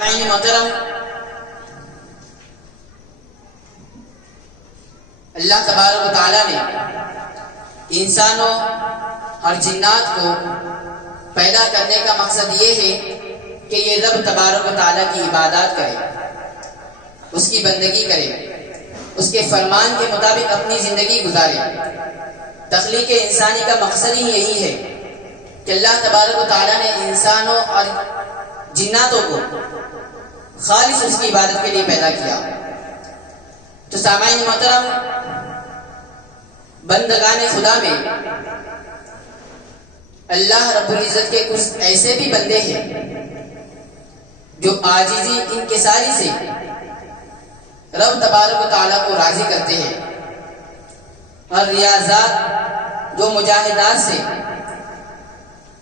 محترم، اللہ تبارک و تعالیٰ نے انسانوں اور جنات کو پیدا کرنے کا مقصد یہ ہے کہ یہ رب تبارک و تعالیٰ کی عبادات کرے، اس کی بندگی کرے، اس کے فرمان کے مطابق اپنی زندگی گزارے۔ تخلیق انسانی کا مقصد ہی یہی ہے کہ اللہ تبارک و تعالیٰ نے انسانوں اور جناتوں کو خالص اس کی عبادت کے لیے پیدا کیا۔ تو سامعین محترم، بندگان خدا میں اللہ رب العزت کے کچھ ایسے بھی بندے ہیں جو عاجزی انکساری سے رب تبارک و تعالیٰ کو راضی کرتے ہیں، اور ریاضات جو مجاہدات سے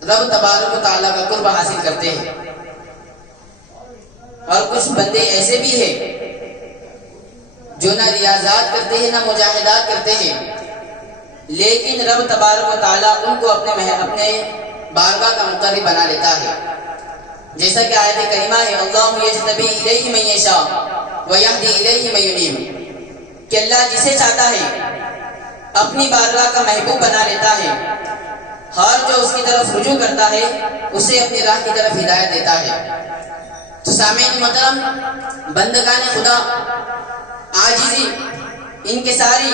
رب تبارک و تعالیٰ کا قرب حاصل کرتے ہیں، اور کچھ بندے ایسے بھی ہیں جو نہ ریاضات کرتے ہیں نہ مجاہدات کرتے ہیں، لیکن رب تبارک و تعالیٰ ان کو اپنے بارگاہ کا مقرب بنا لیتا ہے۔ جیسا کہ آیت کریمہ ہے، اللہ یجتبی الیہ من یشاء ویہدی الیہ من ینیب، کہ اللہ جسے چاہتا ہے اپنی بارگاہ کا محبوب بنا لیتا ہے، اور جو اس کی طرف رجوع کرتا ہے اسے اپنی راہ کی طرف ہدایت دیتا ہے۔ تو سامعین محترم، بندگان خدا عاجزی انکساری،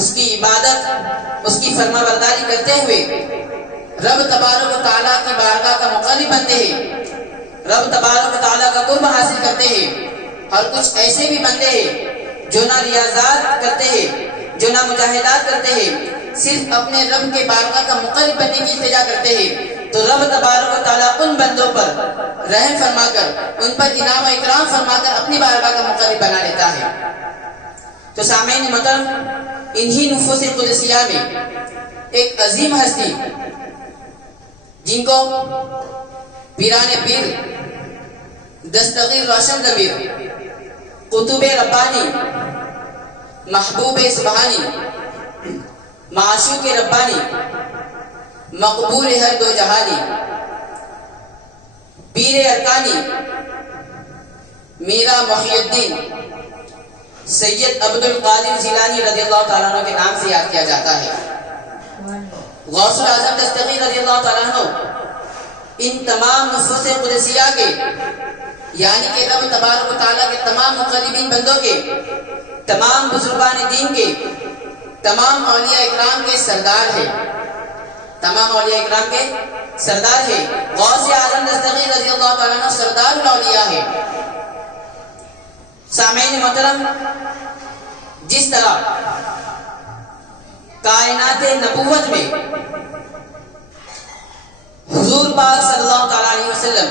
اس کی عبادت، اس کی فرما برداری کرتے ہوئے رب تبارک و تعالیٰ کی بارگاہ کا مقرب بنتے ہیں، رب تبارک و تعالیٰ کا قرب حاصل کرتے ہیں۔ اور کچھ ایسے بھی بندے ہیں جو نہ ریاضات کرتے ہیں، جو نہ مجاہدات کرتے ہیں، صرف اپنے رب کے بارگاہ کا مقرب بننے کی التجا کرتے ہیں، تو رب تبارک و تعالیٰ ان بندوں پر رحم فرما کر، ان پر انعام و اکرام فرما کر اپنی بارگاہ کا مقرب بنا لیتا ہے۔ تو سامعین محترم، انہی نفوس قدسیہ میں ایک عظیم ہستی جن کو پیران پیر، دستگیر روشن ضمیر، قطب ربانی، محبوب سبحانی، معشوق ربانی، مقبول ہر دو جہانی، پیر ارکانی، میرا محی الدین سید عبد القادر جیلانی رضی اللہ تعالیٰ عنہ کے نام سے یاد کیا جاتا ہے۔ غوث الاعظم دستگیر رضی اللہ تعالیٰ عنہ ان تمام نفوس قدسیہ کے، یعنی کہ رب تبارک و تعالیٰ کے تمام مقربین بندوں کے، تمام بزرگان دین کے، تمام اولیاء اکرام کے سردار ہے، تمام اولیاء اکرام کے سردار ہے۔ غوث اعظم دستگیر رضی اللہ تعالیٰ عنہ سردار الاولیاء ہے۔ سامعین محترم، جس طرح کائنات نبوت میں حضور پاک صلی اللہ تعالیٰ علیہ وسلم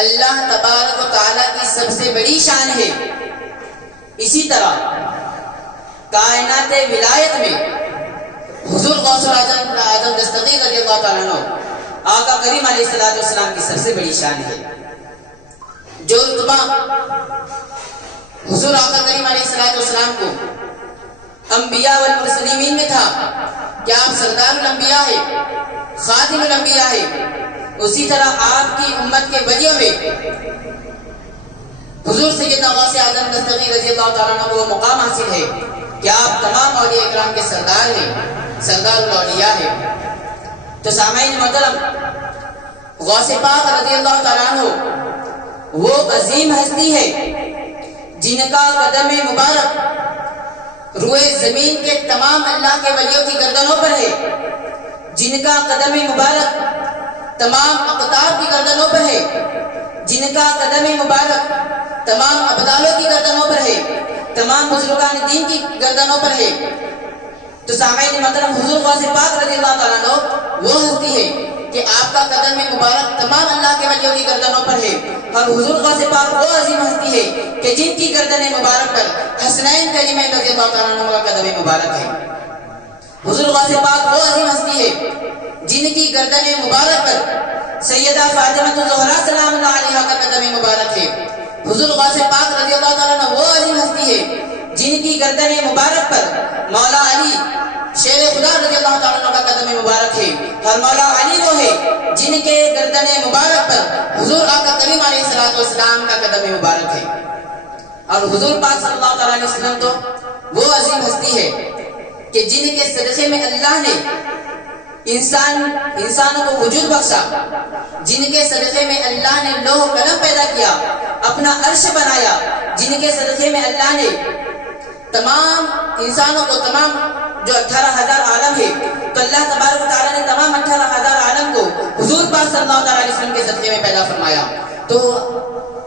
اللہ تبارک و تعالیٰ کی سب سے بڑی شان ہے، اسی طرح کائنات ولایت میں حضور غوث الاعظم دستگیر رضی اللہ تعالیٰ عنہ آقا کریم علیہ السلام کی سب سے بڑی شان ہے۔ جو رتبہ حضور آقا کریم علیہ السلام کو انبیاء والمرسلین میں تھا کہ آپ سردار الانبیاء ہے، خاتم الانبیاء ہے، اسی طرح آپ کی امت کے ولیوں میں حضور سیدنا غوث اعظم دستگیر رضی اللہ تعالیٰ عنہ کو مقام حاصل ہے کہ آپ تمام اولیاء اکرام کے سردار ہیں، سردار الاولیاء ہیں۔ تو سامعین محترم، غوث پاک رضی اللہ تعالیٰ عنہ وہ عظیم ہستی ہے جن کا قدم مبارک روئے زمین کے تمام اللہ کے ولیوں کی گردنوں پر ہے، جن کا قدم مبارک تمام اقطاب کی گردنوں پر ہے، جن کا قدم مبارک تمام ابدالوں کی گردنوں پر ہے، تمام بزرگان دین کی گردنوں پر ہے۔ تو سامعین محترم، حضور غوث پاک رضی اللہ تعالیٰ عنہ وہ ہستی ہے کہ آپ کا قدم مبارک تمام اللہ کے ولیوں کی گردنوں پر ہے، اور حضور غوث پاک وہ عظیم ہستی ہے کہ جن کی گردن مبارک پر حسنین کریمین رضی اللہ تعالیٰ عنہ کا قدم مبارک ہے۔ حضور غوث پاک وہ عظیم ہستی ہے جن کی گردن مبارک پر سیدہ فاطمہ الزہرا سلام اللہ علیہا کا قدم مبارک ہے۔ حضور غوث پاک رضی اللہ تعالیٰ عنہ وہ عظیم ہستی ہے جن کی گردن مبارک پر مولا علی شیر خدا رضی اللہ تعالیٰ عنہ کا قدم مبارک ہے، اور مولا علی وہ ہے جن کے گردن مبارک پر حضور آقا کریم علیہ السلام کا قدم مبارک ہے۔ اور حضور پاک صلی اللہ تعالیٰ علیہ وسلم تو وہ عظیم ہستی ہے کہ جن کے صدقے میں اللہ نے انسانوں کو وجود بخشا، جن کے صدقے میں اللہ نے لوح قلم پیدا کیا، اپنا عرش بنایا، جن کے صدقے میں اللہ نے تمام انسانوں کو، تمام جو 18,000 عالم ہے، تو اللہ تبارک و تعالیٰ نے تمام 18,000 عالم کو حضور پاک صلی اللہ علیہ وسلم کے صدقے میں پیدا فرمایا۔ تو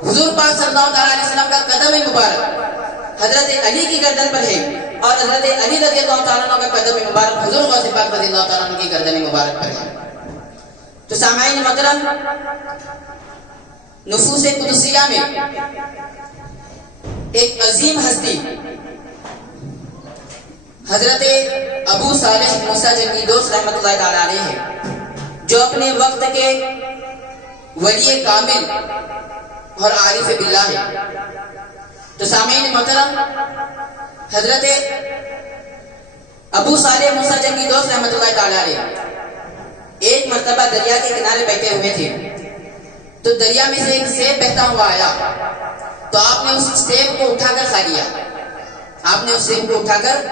حضور پاک صلی اللہ علیہ وسلم کا قدم مبارک حضرت علی کی گردن پر ہے، اور حضرت علی رضی اللہ تعالیٰ عنہ کا قدم مبارک حضور غوث پاک رضی اللہ تعالیٰ عنہ کی گردن مبارک پر ہے۔ تو سامعین محترم، نفوس قدسیہ میں ایک عظیم ہستی حضرت ابو صالح موسیٰ جنگی دوست رحمۃ اللہ تعالیٰ علیہ ہے، جو اپنے وقت کے ولی کامل اور عارف باللہ ہے۔ تو سامعین محترم، حضرت ابو صالح موسیٰ جنگی دوست رحمۃ اللہ تعالیٰ علیہ ایک مرتبہ دریا کے کنارے بیٹھے ہوئے تھے، تو دریا میں سے ایک سیب بہتا ہوا آیا، تو آپ نے اس سیب کو اٹھا کر کھا لیا، آپ نے اس سیب کو اٹھا کر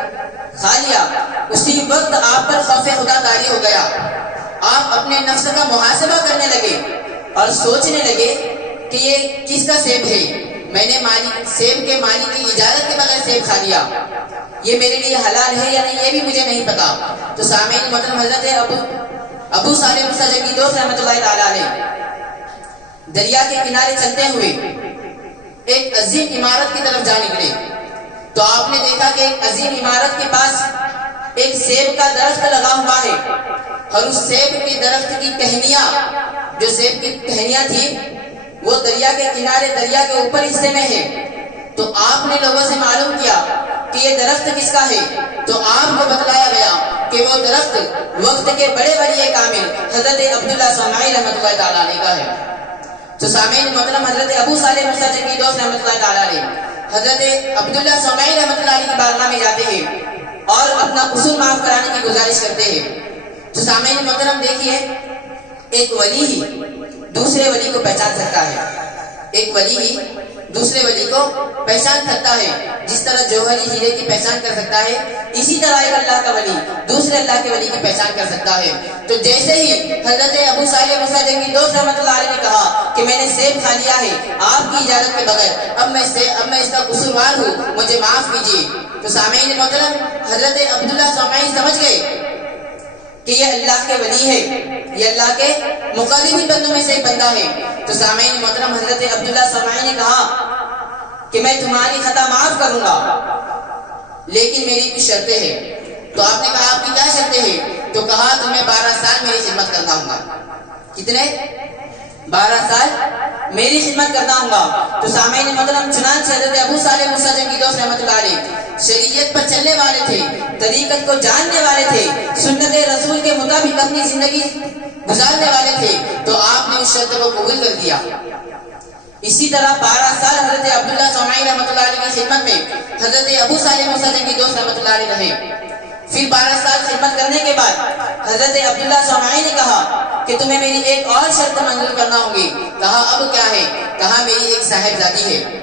کھا لیا۔ اسی وقت آپ پر خوف خدا طاری ہو گیا، آپ اپنے نفس کا محاسبہ کرنے لگے اور سوچنے لگے کہ یہ کس کا سیب ہے، میں نے سیب کے مالک کی اجازت کے بغیر سیب کھا لیا، یہ میرے لیے حلال ہے یا نہیں یہ بھی مجھے نہیں پتا۔ تو سامعین محترم، حضرت ابو صالح موسیٰ جنگی دوست رحمۃ اللہ تعالیٰ علیہ دریا کے کنارے چلتے ہوئے ایک عظیم عمارت کی طرف جا نکلے، تو آپ نے دیکھا کہ ایک عظیم عمارت کے پاس ایک سیب کا درخت لگا ہوا ہے، اور اس سیب کے درخت کی ٹہنیاں، جو سیب کی ٹہنیاں تھی، وہ دریا کے کنارے، دریا کے اوپر حصے میں ہے۔ تو آپ نے لوگوں سے معلوم کیا کہ یہ درخت کس کا ہے، تو آپ کو بتلایا گیا کہ وہ درخت وقت کے بڑے ولی کامل حضرت عبداللہ صومعی رحمۃ اللہ تعالیٰ علیہ کا ہے۔ تو سامعین محترم، حضرت ابو صالح موسیٰ جنگی دوست رحمۃ اللہ تعالیٰ علیہ حضرت عبداللہ صومعی رحمۃ اللہ علیہ کی بارگاہ میں جاتے ہیں اور اپنا قصور معاف کرانے کی گزارش کرتے ہیں۔ تو سامعین محترم دیکھیے، ایک ولی ہی دوسرے ولی کو پہچان سکتا ہے، ایک ولی ہی دوسرے ولی کو پہچان سکتا ہے، جس طرح جوہری ہیرے کی پہچان کر سکتا ہے، اسی طرح ایک اللہ کا ولی دوسرے اللہ کے ولی کی پہچان کر سکتا ہے۔ تو جیسے ہی حضرت ابو صالح موسیٰ جنگی دوست رحمۃ اللہ علیہ نے کہا کہ میں نے سیب کھا لیا ہے آپ کی اجازت کے بغیر، اب میں اس کا قصوروار ہوں، مجھے معاف کیجیے، تو سامعین محترم، حضرت عبداللہ صومعی سمجھ گئے کہ یہ اللہ کے ولی ہے، یہ اللہ کے مقربین بندوں میں سے ایک بندہ ہے۔ تو سامعین محترم، حضرت عبداللہ صومعی نے کہا کہ میں تمہاری خطا معاف کروں گا، لیکن میری کچھ شرطیں ہیں۔ تو آپ نے کہا آپ کی کیا شرطیں ہیں؟ تو کہا تمہیں 12 سال میری خدمت کرنا ہوگا۔ کتنے؟ 12 سال میری خدمت کرنا ہوگا۔ تو سامعین محترم، چنانچہ حضرت ابو صالح موسیٰ جنگی دوست رحمۃ اللہ علیہ شریعت پر چلنے والے تھے، طریقت کو جاننے والے تھے، سنت رسول کے مطابق اپنی زندگی گزارنے والے تھے، تو آپ نے اس شرط کو قبول کر دیا۔ اسی طرح 12 سال حضرت عبداللہ صومعی رحمۃ اللہ علیہ کی خدمت میں حضرت ابو صالح موسیٰ جنگی دوست رحمۃ اللہ علیہ رہے۔ پھر 12 سال خدمت کرنے کے بعد حضرت عبداللہ صومعی نے کہا کہ تمہیں میری ایک اور شرط منظور کرنا ہوگی۔ کہا اب کیا ہے؟ کہا میری ایک صاحبزادی ہے،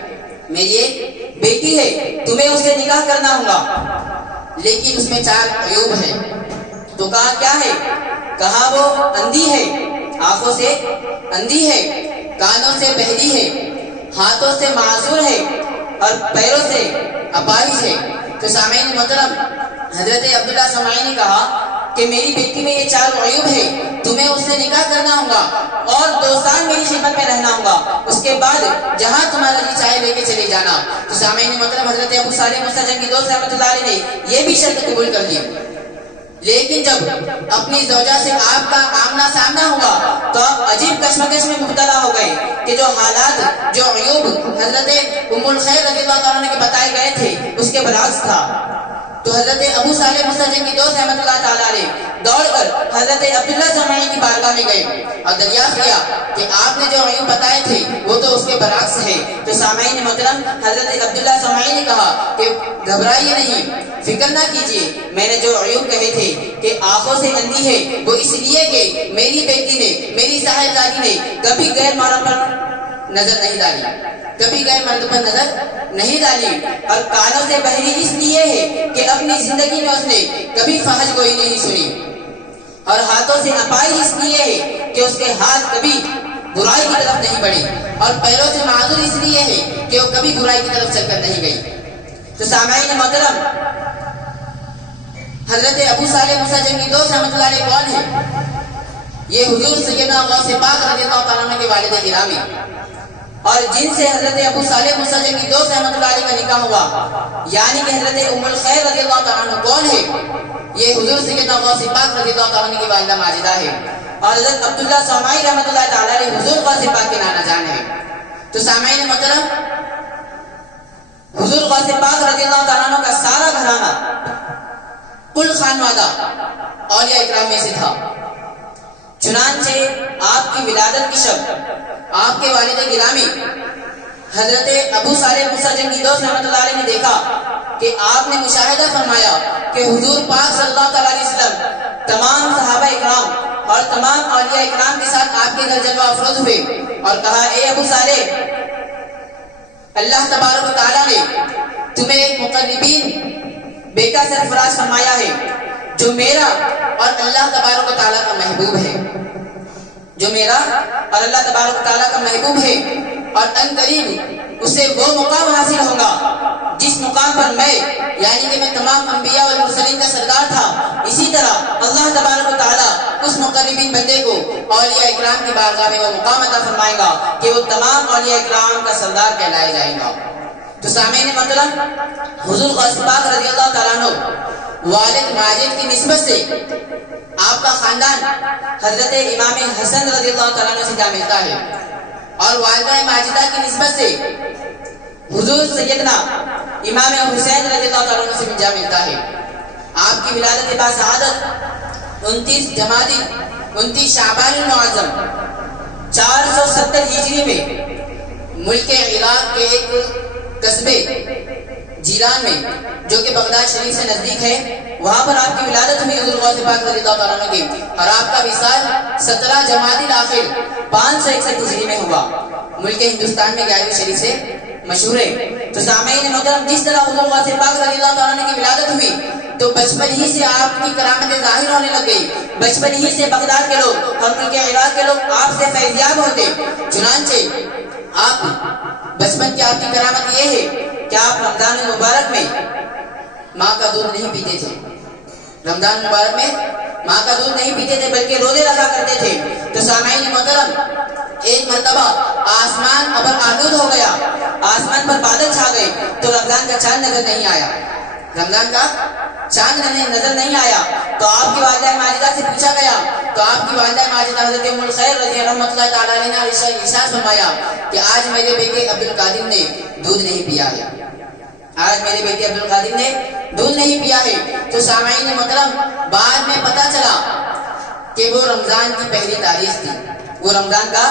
میری ایک بیٹی ہے، تمہیں اس سے نکاح کرنا ہوگا، لیکن اس میں 4 عیوب ہیں۔ تو کہا کیا ہے؟ کہا وہ اندھی ہے، آنکھوں سے اندھی ہے، کانوں سے بہری ہے، ہاتھوں سے معذور ہے، اور پیروں سے اپاہج ہے۔ تو سامعین محترم، حضرت عبداللہ صومعی نے کہا کہ میری بیٹی میں یہ 4 عیوب ہے، تمہیں اس سے نکاح کرنا ہوگا اور 2 سال میری خدمت میں رہنا ہوگا، اس کے بعد جہاں تمہارا جی چاہے لے کے چلے جانا۔ تو سامعین محترم، حضرت ابو صالح موسیٰ جنگی دوست رحمۃ اللہ علیہ نے یہ بھی شرط قبول کر لی، لیکن جب اپنی زوجہ سے آپ کا آمنا سامنا ہوا تو آپ عجیب کشمکش میں مبتلا ہو گئے کہ جو حالات، جو عیوب حضرت ام الخیر رضی اللہ تعالیٰ عنہ کے بتائے گئے تھے اس کے برعکس تھا۔ تو حضرت ابو صالح موسیٰ جنگی دوست رحمۃ اللہ تعالیٰ علیہ دوڑ کر حضرت عبداللہ صومعی کی بارگاہ میں گئے اور دریافت کیا کہ آپ نے جو عیوب بتائے تھے وہ تو اس کے برعکس ہے۔ تو سامعین محترم، حضرت عبداللہ سمعی نے کہا کہ گھبرائیے نہیں، فکر نہ کیجیے، میں نے جو عیوب کہے تھے کہ آنکھوں سے اندھی ہے، وہ اس لیے کہ میری بیٹی نے، میری صاحبزادی نے کبھی غیر مرد پر نظر نہیں ڈالی، کبھی غیر مرد پر نظر نہیں ڈالی، اور کانوں سے بہری اس لیے ہے کہ اپنی زندگی میں اس نے کبھی فحش گوئی نہیں سنی، اور ہاتھوں سے اپائی اس لیے ہے کہ اس کے ہاتھ کبھی برائی کی طرف نہیں بڑھی، اور پیروں سے معذور اس لیے ہے کہ وہ کبھی برائی کی طرف چل کر نہیں گئی۔ تو سامعین محترم، حضرت ابو صالح موسیٰ جنگی دوست رحمۃ اللہ علیہ کون ہے؟ یہ حضور سیدنا غوث پاک رضی اللہ تعالیٰ عنہ کے والد گرامی، اور جن سے حضرت ابو صالح موسیٰ جنگی دوست رحمۃ اللہ علیہ کا نکاح ہوا، یعنی کہ حضرت ام الخیر رضی اللہ تعالیٰ عنہ کون ہے؟ یہ حضور سیدنا غوث پاک رضی اللہ تعالیٰ عنہ کی والدہ ماجدہ ہے، اور حضرت عبداللہ سمعی رحمۃ اللہ تعالیٰ علیہ حضور غوث پاک کے نانا جان ہے۔ تو سامعین محترم، حضور غوث پاک رضی اللہ تعالیٰ عنہ کا سارا گھرانہ کل خانوادہ اولیاء اکرام میں سے تھا، چنانچہ آپ کی ولادت کی شب آپ کے والد گرامی حضرت ابو صالح موسیٰ جنگی دوست رحمۃ اللہ علیہ نے دیکھا کہ آپ نے مشاہدہ فرمایا کہ حضور پاک صلی اللہ علیہ وسلم تمام صحابہ اکرام اور تمام اولیاء اکرام کے ساتھ آپ کے گھر جلوہ افروز ہوئے، اور کہا اے ابو صالح، اللہ تبارک و تعالیٰ نے تمہیں ایک مقربین بیٹا سرفراز فرمایا ہے جو میرا اور اللہ تبارک و تعالیٰ کا محبوب ہے، جو میرا اور اللہ تبارک و تعالیٰ کا محبوب ہے، اور ان قریب اسے وہ مقام حاصل ہوگا جس مقام پر میں، یعنی کہ میں تمام انبیاء والمرسلین کا سردار تھا، اسی طرح اللہ تبارک و تعالیٰ اس مقربین بندے کو اولیاء اکرام کی بارگاہ میں وہ مقام عطا فرمائے گا کہ وہ تمام اولیاء اکرام کا سردار کہلائے جائے گا۔ تو سامعین محترم، حضور غوث پاک رضی اللہ تعالیٰ عنہ والد ماجد کی نسبت سے آپ کا خاندان حضرت امام حسن رضی اللہ تعالیٰ عنہ سے جا ملتا ہے، اور والدہ ماجدہ کی نسبت سے حضور سیدنا امام حسین رضی اللہ تعالیٰ عنہ سے جا ملتا ہے۔ آپ کی ولادت باسعادت 29 جمادی 29 شعبان المعظم 470 ہجری میں ملک عراق کے ایک قصبے جیلان میں، جو کہ بغداد شریف سے نزدیک ہے، وہاں پر آپ کی ولادت ہوئی حضور غوث پاک رضی اللہ تعالیٰ عنہ کی، اور آپ کا وصال 17 جمادی الاخر 561 ہجری میں ہوا۔ ملک ہندوستان میں 11ویں شریف سے مشہور ہے۔ تو سامعین محترم، جس طرح حضور غوث پاک رضی اللہ تعالیٰ عنہ کی ولادت ہوئی تو بچپن ہی سے آپ کی کرامتیں ظاہر ہونے لگ گئی، بچپن ہی سے بغداد کے لوگ اور ملک عراق کے لوگ آپ سے فیضیاب ہوتے، چنانچہ آپ بچپن کی آپ کی کرامت یہ ہے کہ آپ رمضان مبارک میں ماں کا دودھ نہیں پیتے تھے، رمضان مبارک میں ماں کا دودھ نہیں پیتے تھے بلکہ روزے رکھا کرتے تھے۔ تو سامعین محترم، ایک مرتبہ آسمان ابر آلود ہو گیا، آسمان پر بادل چھا گئے تو رمضان کا چاند نظر نہیں آیا، رمضان کا چاند نظر نہیں آیا، تو آپ کی والدہ ماجدہ سے پوچھا گیا، تو آپ کی والدہ ماجدہ حضرت ام الخیر رضی اللہ تعالیٰ عنہ نے ارشاد فرمایا کہ آج میرے بیٹے عبدالقادر نے دودھ نہیں پیا ہے، آج میرے بیٹے عبدالقادر نے دودھ نہیں پیا ہے۔ تو سامعین محترم، بعد میں پتا چلا کہ وہ رمضان کی پہلی تاریخ تھی، وہ رمضان کا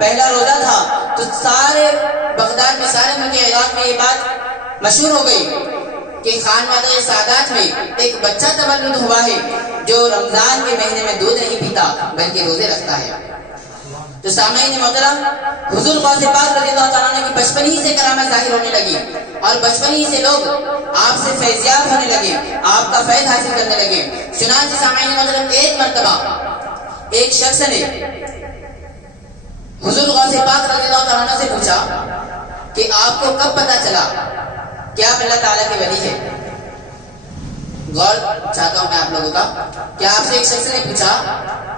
پہلا روزہ تھا۔ تو سارے بغداد میں، سارے ملک عراق میں یہ بات مشہور ہو گئی کہ خانوادہ سادات میں ایک بچہ تولد ہوا ہے جو رمضان کے مہینے میں دودھ نہیں پیتا بلکہ روزے رکھتا ہے۔ تو سامعین محترم، حضور غوث پاک رضی اللہ تعالیٰ عنہ کی بچپن ہی سے کرامت ظاہر ہونے لگی، اور بچپن ہی سے لوگ آپ سے فیضیاب ہونے لگے، آپ کا فیض حاصل کرنے لگے۔ چنانچہ سامعین محترم، ایک مرتبہ ایک شخص نے حضور غوث پاک رضی اللہ تعالیٰ عنہ سے پوچھا کہ آپ کو کب پتا چلا کہ آپ اللہ تعالیٰ کے ولی ہیں؟ غور چاہتا ہوں میں آپ لوگوں کا کہ آپ سے ایک شخص نے پوچھا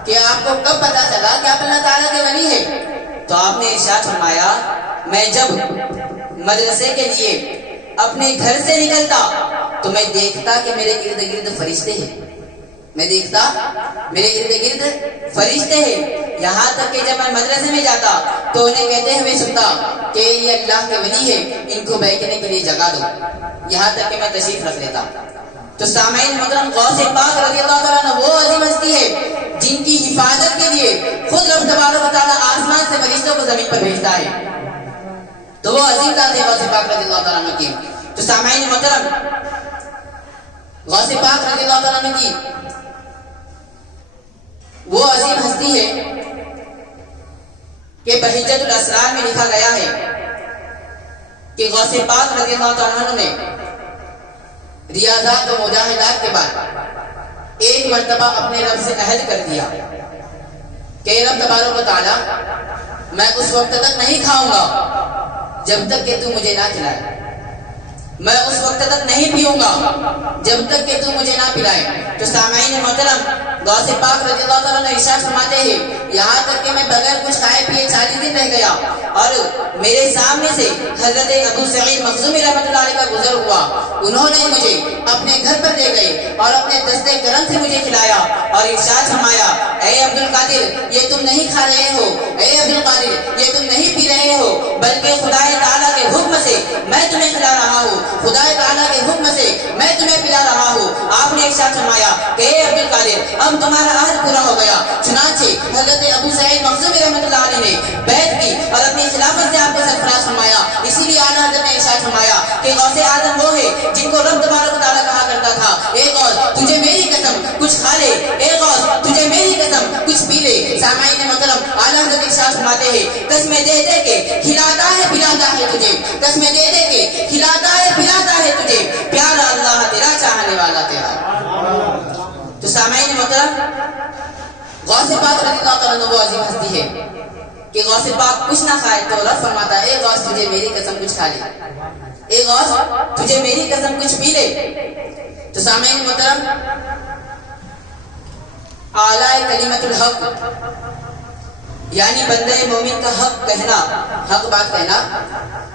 کہ آپ کو کب پتا چلا کہ آپ اللہ تعالیٰ کے ولی ہیں؟ تو آپ نے ارشاد فرمایا، میں جب مدرسے کے لیے اپنے گھر سے نکلتا تو میں دیکھتا کہ میرے ارد گرد فرشتے ہیں، میں دیکھتا میرے ارد گرد فرشتے ہیں، یہاں تک کہ جب میں مدرسے میں جاتا تو انہیں کہتے ہوئے سنتا کہ یہ اللہ کے ولی ہے، ان کو بیٹھنے کے لیے جگہ دو، یہاں تک کہ میں تشریف رکھ لیتا۔ تو سامعین محترم، غوث پاک رضی اللہ تعالیٰ عنہ وہ عظیم ہستی ہے جن کی حفاظت کے لیے خود رب تبارک و تعالیٰ آسمان سے فرشتوں کو زمین پر بھیجتا ہے۔ تو وہ عظیم ذات ہے غوث پاک رضی اللہ تعالیٰ عنہ کی. تو سامعین محترم، غوث پاک رضی اللہ تعالیٰ عنہ کی وہ عظیم ہستی ہے کہ بہجت الاسرار میں لکھا گیا ہے کہ غوث پاک رضی اللہ تعالیٰ عنہ نے ریاضات و مجاہدات کے بعد ایک مرتبہ اپنے رب سے عہد کر دیا کہ رب تبارک و تعالیٰ، میں اس وقت تک نہیں کھاؤں گا جب تک کہ تو مجھے نہ کھلائے، میں اس وقت تک نہیں پیوں گا جب تک کہ تو مجھے نہ پلائے. تو سامعین محترم، غوث پاک رضی اللہ تعالیٰ نے ارشاد فرماتے ہیں یہاں تک کہ میں بغیر کچھ کھائے پیے 40 دن رہ گیا اور میرے سامنے سے حضرت ابو سعید مخزومی رحمۃ اللہ علیہ کا گزر ہوا. انہوں نے مجھے اپنے گھر پر لے گئے اور اپنے دستے کرم سے مجھے کھلایا اور ارشاد فرمایا، اے عبد القادر، یہ تم نہیں کھا رہے ہو، اے عبد القادر، یہ تم نہیں پی رہے ہو، بلکہ خدا تعالیٰ کے حکم سے میں تمہیں کھلا رہا ہوں، خدا تعالیٰ کے حکم سے میں تمہیں پلا رہا ہوں. آپ نے ارشاد فرمایا کہ اے عبد القادر، اب تمہارا عہد پورا ہو گیا. چنانچہ حضرت ابو سعید مخزومی رحمۃ اللہ علیہ نے بیعت کی اور اپنی خلافت سے آپ کو سرفراز فرمایا. اسی لیے اعلیٰ حضرت نے ارشاد فرمایا کہ غوث اعظم وہ ہے جن کو رب تبارک و تعالیٰ کہا کرتا تھا، اے غوث تجھے میری قسم کچھ کھا لے، اے غوث تجھے میری قسم کچھ پی لے. سامعین محترم، اعلیٰ حضرت ارشاد فرماتے ہیں قسمیں دے دے کے کھلاتا ہے پلاتا ہے تجھے، قسمیں دے دے کے کھلاتا ہے پلاتا ہے تجھے، پیارا اللہ تیرا چاہنے والا تیرا. تو سامعین محترم، غوث پاک رضی اللہ تعالیٰ عنہ وہ عظیم ہستی ہے کہ غوث پاک کچھ نہ کھائے تو رب فرماتا ہے اے غوث تجھے میری قسم کچھ کھا لے، اے غوث تجھے میری قسم کچھ پی لے. تو سامعین محترم، اعلیٰ کلمت الحق یعنی بندے مومن کا حق کہنا، حق بات کہنا،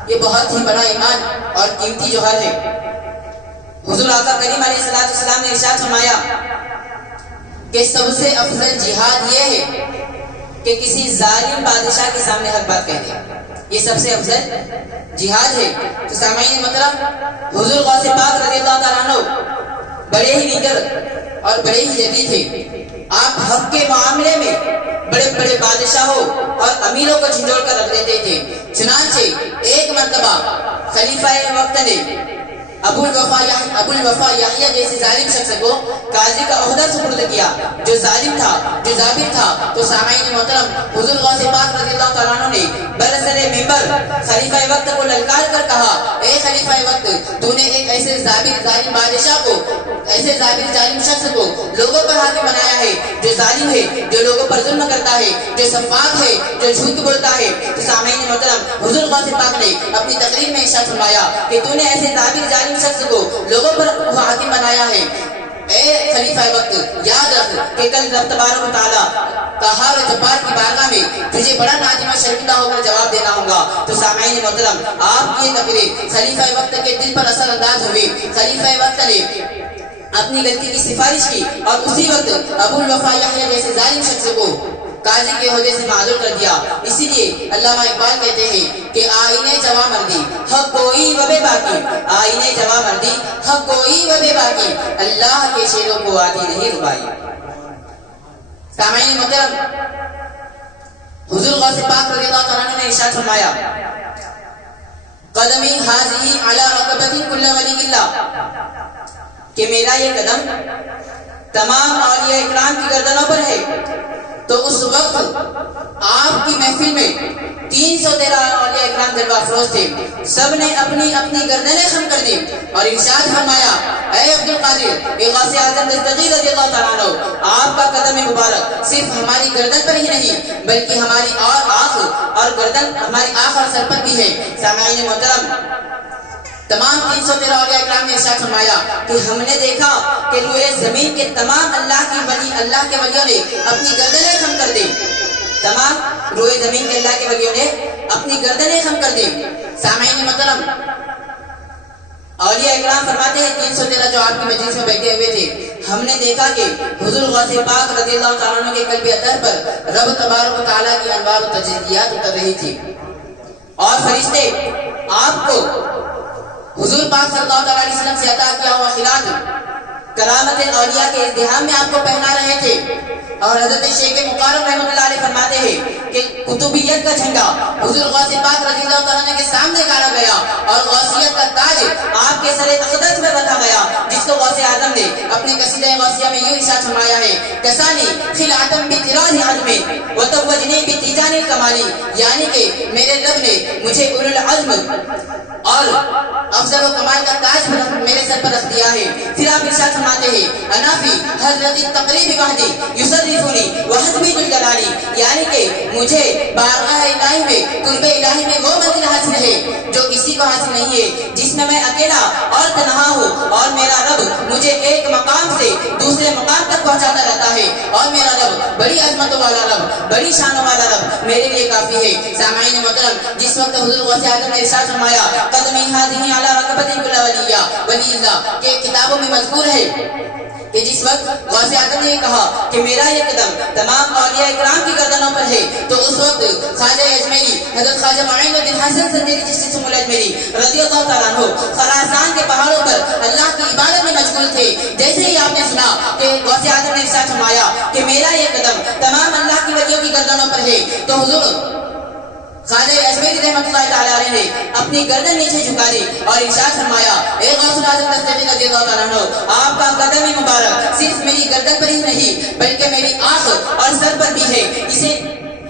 یہ بہت ہی بڑا ایمان اور قیمتی جوہر ہے. حضور آقا کریم علیہ السلام نے ارشاد فرمایا کہ سب سے افضل جہاد یہ ہے کہ کسی ظالم بادشاہ کے سامنے حق بات کہہ دے، یہ سب سے افضل جہاد ہے. تو سامعین محترم، حضور غوث پاک رضی اللہ تعالیٰ عنہ بڑے ہی نگر اور بڑے ہی جدید تھے. آپ حق کے معاملے میں بڑے بڑے بادشاہوں اور امیروں کو جھنجھوڑ کر رکھ دیتے تھے. چنانچہ ایک مرتبہ خلیفہ وقت نے ابو الوفا یحییٰ جیسے ظالم شخص کو قاضی کا عہدہ سپرد کیا، جو ظالم تھا، جو جابر تھا. تو سامعین محترم، حضور غوث پاک رضی اللہ تعالیٰ عنہ نے برسر منبر خلیفہ وقت کو للکار کر کہا، اے خلیفہ وقت، تو نے ایک ایسے ظالم بادشاہ کو، ایسے ظالم شخص کو لوگوں پر حاکم بنایا ہے جو ظالم ہے، جو لوگوں پر ظلم کرتا ہے، جو سفاک ہے، جو جھوٹ بولتا ہے. تو سامعین محترم، حضور غوث پاک نے اپنی تقریر میں ارشاد فرمایا کہ تو نے ایسے ظالم شخص کو لوگوں پر حاکم بنایا ہے. اے خلیفہ وقت، یاد رکھ کہ کل رب تبارک و تعالیٰ قہار و جبار کی بارگاہ میں تجھے بڑا نازم و شرمندہ ہو کر جواب دینا ہوگا. تو سامعین محترم، آپ کی تقریر خلیفہ وقت کے دل پر اثر انداز ہوئی. خلیفہ وقت نے اپنی غلطی کی سفارش کی اور اسی وقت ابو الوفا یحییٰ جیسے ظالم شخص کو قاضی کے عہدے سے معذور کر دیا. اسی لیے علامہ اقبال کہتے ہیں کہ آئینے جوا مردی حق گوئی و بے باکی، آئینے جوا مردی حق گوئی و بے باکی، اللہ کے شیروں کو آتی نہیں ربائی. سامعین محترم، حضور غوث پاک رضی اللہ تعالیٰ عنہ نے ارشاد فرمایا قدمی حاضی علی رقبتی کل ولی اللہ، کہ میرا یہ قدم تمام اولیاء اکرام کی گردنوں پر ہے. تو اس وقت آپ کی محفل میں 313 اولیاء اکرام جلوہ افروز تھے. سب نے اپنی اپنی گردنیں خم کر دی اور ارشاد فرمایا، اے عبد القادر، اے غوث اعظم دستگیر رضی اللہ تعالیٰ عنہ، آپ کا قدم مبارک صرف ہماری گردن پر ہی نہیں بلکہ ہماری آنکھ اور گردن، ہماری آنکھ اور سر پر بھی ہے. سامعین محترم، تمام 313 اولیاء اکرام نے ارشاد فرمایا کہ ہم نے دیکھا کہ روئے زمین کے تمام اللہ کے ولیوں نے اپنی گردنیں خم کر دی. تمام روئے زمین کے اللہ کے ولیوں نے اپنی گردنیں خم کر دی. سامعین محترم، اولیاء اکرام فرماتے ہیں 313 جو آپ کی مجلس میں بیٹھے ہوئے تھے، ہم نے دیکھا کہ حضور غوث پاک رضی اللہ تعالیٰ عنہ کے قلب اطہر پر رب تبارک و تعالیٰ کی انوار و تجلیات اتر رہی تھی اور فرشتے آپ کو حضور پاک صلی اللہ علیہ وسلم سے عطا کیا ہوا خراج کرامت اولیاء کے ازدحام میں آپ کو پہنا رہے تھے. اور حضرت شیخ مقارب رحمۃ اللہ علیہ فرماتے ہیں کہ قطبیت کا جھنڈا حضور غوث پاک رضی اللہ تعالیٰ عنہ کے سامنے گاڑا گیا اور غوثیت کا تاج آپ کے سر اقدس میں رکھا گیا، جس کو غوث اعظم نے اپنے قصیدہ غوثیہ میں یوں ارشاد فرمایا ہے، کسانی خلعتم بطراز عظم وتوجنی بتیجان الکمالی، یعنی کہ میرے رب نے مجھے اولو العزم اور افضل و کمال کا تاج میرے سر پر رکھ دیا ہے۔ پھر آپ ارشاد فرماتے ہیں، انا فی حضرت التقریب وحدی یصرفنی وحسبی الجلالی، یعنی کہ مجھے بارگاہ الہی میں قرب الہی میں وہ منزل حاصل ہے جو کسی کو حاصل نہیں ہے، جس میں میں اکیلا اور تنہا ہوں اور میرا رب مجھے ایک مقام سے دوسرے مقام تک پہنچاتا رہتا ہے، اور میرا رب بڑی عظمتوں والا رب، بڑی شانوں والا رب میرے لیے کافی ہے۔ سامعین محترم، جس وقت حضور غوث اعظم نے ارشاد فرمایا قدمی ہذہ علی رکبۃ کل ولی اللہ کہ کتابوں میں مذکور ہے کہ جس وقت غوث اعظم نے کہا کہ میرا یہ قدم تمام اولیاء اکرام کی گردنوں پر ہے، تو اس وقت خواجہ اجمیری حضرت خواجہ معین الدین حسن سنجری چشتی سمول اجمیری رضی اللہ تعالیٰ عنہ خراسان کے پہاڑوں پر اللہ کی عبادت میں مشغول تھے۔ جیسے ہی آپ نے سنا کہ غوث اعظم نے ارشاد فرمایا کہ میرا یہ قدم تمام اللہ کی ولیوں کی گردنوں پر ہے، تو حضور خواجہ اجمیری رحمۃ اللہ تعالیٰ علیہ نے اپنی گردن نیچے جھکا دی اور ارشاد فرمایا، اے غوث الاعظم دستگیر رضی اللہ تعالیٰ عنہ، آپ کا قدم مبارک صرف میری گردن پر ہی نہیں بلکہ میری آنکھ اور سر پر بھی ہے۔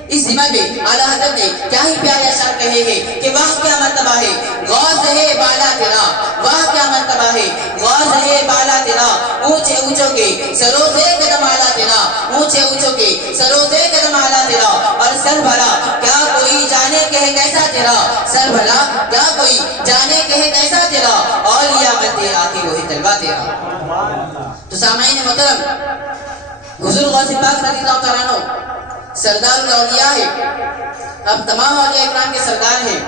اس زمن میں اعلیٰ حضرت نے کیا ہی پیارے اشعار کہے ہیں کہ واہ کیا مرتبہ ہے غوث ہے بالا تیرا، واہ کیا مرتبہ ہے غوث ہے بالا تیرا، اونچے اونچوں کے سروں سے قدم اعلیٰ تیرا، اونچے اونچوں کے سروں سے قدم اعلیٰ تیرا، اور سر بھلا کیا کوئی جانے کہ ہے کیسا تیرا، سر بھلا کیا کوئی جانے کہ ہے کیسا تیرا، اولیاء میں تیرا کہ وہی طلبہ تیرا۔ تو سامعین محترم، حضور غوث پاک رضی اللہ تعالیٰ عنہ سردار الاولیاء ہے، اب تمام اولیاء اکرام کے سردار ہیں۔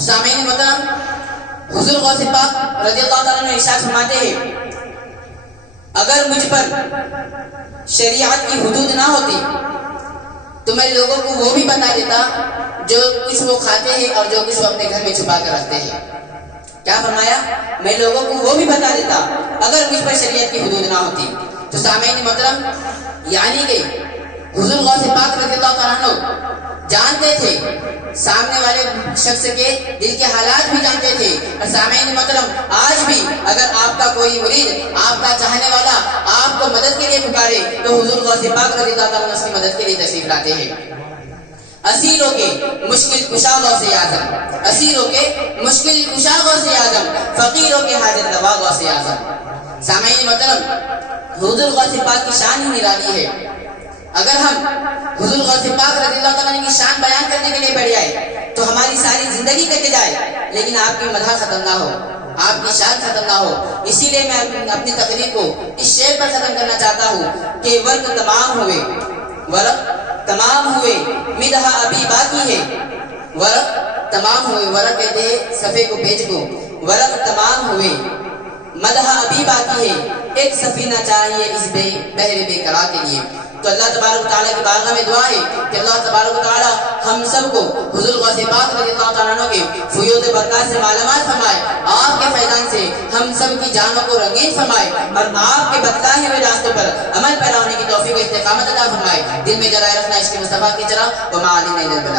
سامعین محترم، حضور غوث پاک رضی اللہ تعالیٰ عنہ ارشاد فرماتے ہیں، اگر مجھ پر شریعت کی حدود نہ ہوتی تو میں لوگوں کو وہ بھی بتا دیتا جو کچھ وہ کھاتے ہیں اور جو کچھ وہ اپنے گھر میں چھپا کر رکھتے ہیں۔ کیا فرمایا؟ میں لوگوں کو وہ بھی بتا دیتا اگر مجھ پر شریعت کی حدود نہ ہوتی۔ تو سامعین محترم، یعنی کہ حضور غوث پاک رضی اللہ تعالیٰ عنہ جانتے تھے، سامنے والے شخص کے دل کے حالات بھی جانتے تھے۔ اور سامعین محترم، آج بھی اگر آپ کا کوئی مرید، آپ کا چاہنے والا آپ کو مدد کے لیے پکارے تو حضور غوث پاک رضی اللہ تعالیٰ عنہ اس کی مدد کے لیے تشریف لاتے ہیں۔ اسیروں کے مشکل کشا غوث اعظم، اسیروں کے مشکل کشا غوث اعظم، فقیروں کے حاجت روا غوث اعظم۔ سامعین محترم، حضور غوث پاک کی شان ہی نرالی ہے۔ اگر ہم حضور غوث پاک رضی اللہ تعالیٰ کی شان بیان کرنے کے لیے بیٹھ جائے تو ہماری ساری زندگی کٹ جائے، لیکن آپ کی مدح ختم نہ ہو، آپ کی شان ختم نہ ہو۔ اسی لیے میں اپنی تقریر کو اس شعر پر ختم کرنا چاہتا ہوں کہ ورق تمام ہوئے، ورق تمام ہوئے، مدح ابھی باقی ہے، ورق تمام ہوئے، ورق کہتے ہیں صفحے کو پیج کو، ورق تمام ہوئے، مدح ابھی باقی ہے، ایک سفینہ چاہیے اس بحر بے قرار کے لیے۔ تو اللہ تبارک و تعالیٰ کی بارگاہ میں دعا ہے کہ اللہ تبارک و تعالیٰ ہم سب کو حضور غوث پاک رضی اللہ تعالیٰ عنہ کے فیوض برکات سے مالامال فرمائے، آپ کے فیضان سے ہم سب کی جانوں کو رنگین فرمائے، اور آپ کے بتلائے ہوئے راستوں پر عمل پیرا ہونے کی توفیق و استقامت عطا فرمائے۔ دل میں جرائے رکھنا عشق مصطفیٰ کی طرح وما علینا الا البلاغ۔